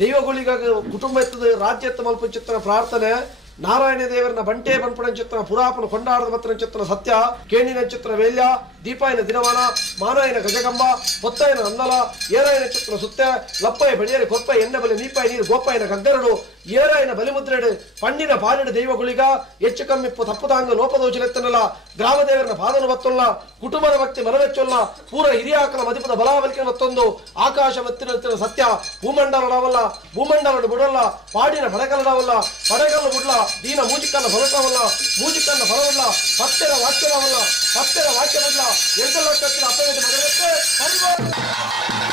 ದೈವಗಳಿಗ ಕುಟುಂಬ ಎತ್ತದ ರಾಜ್ಯ ಎತ್ತ ಮಲ್ಪ ಚಿತ್ರ ಪ್ರಾರ್ಥನೆ ನಾರಾಯಣ ದೇವರನ್ನ ಬಂಟೆ ಬನ್ಪುಣ ಚಿತ್ರ ಪುರಾಪನ ಕೊಂಡಾಡದ ಮತ್ರ ಚಿತ್ರ ಸತ್ಯ ಕೇಣಿನ ಚಿತ್ರ ವೇಲ್ಯ ದೀಪಾಯನ ದಿನವಾನ ಮಾನಾಯನ ಗಜಗಂಬ ಹೊತ್ತಾಯನ ಅಂದಲ ಏರಾಯನ ಚಿತ್ರ ಸುತ್ತ ಲಪ್ಪಯ ಬಡಿಯರಿ ಕೊಪ್ಪಯ ಎಣ್ಣೆ ಬಲಿ ನೀಪಾಯ ನೀರು ಗೋಪಾಯನ ಗಗ್ಗರಡು ಏರಾಯನ ಬಲಿಮುದ್ರೆಡು ಪಣ್ಣಿನ ಪಾಲಿನ ದೈವಗಳಿಗ ಹೆಚ್ಚು ಕಮ್ಮಿಪ್ಪು ತಪ್ಪುದಾಂಗ ಲೋಪದೋಚಲೆತ್ತನಲ್ಲ ಗ್ರಾಮ ದೇವರನ್ನ ಪಾದನ ಬತ್ತೊಲ್ಲ ಕುಟುಂಬದ ಭಕ್ತಿ ಮನವೆಚ್ಚೊಲ್ಲ ಪೂರ ಹಿರಿಯಾಕಲ ಮದಿಪದ ಬಲಾವಲಿಕೆ ಮತ್ತೊಂದು ಆಕಾಶ ಮತ್ತಿನ ಸತ್ಯ ಭೂಮಂಡಲಡವಲ್ಲ ಭೂಮಂಡಲಡು ಬಿಡಲ್ಲ ಪಾಡಿನ ಪಡಕಲಡವಲ್ಲ ಪಡಗಲ್ಲು ಬಿಡ್ಲ ದೀನ ಮೂಜಿಕನ್ನ ಹೊಲಟವಲ್ಲ ಮೂಜಿಕನ್ನ ಹೊಲವಲ್ಲ ಪತ್ತೆರ ವಾಕ್ಯವಲ್ಲ ಪತ್ತೆರ ವಾಕ್ಯವಲ್ಲ ಎಂಟು ಲಕ್ಷ ಅಪ್ಪಗೆ ಮಗನಕ್ಕೆ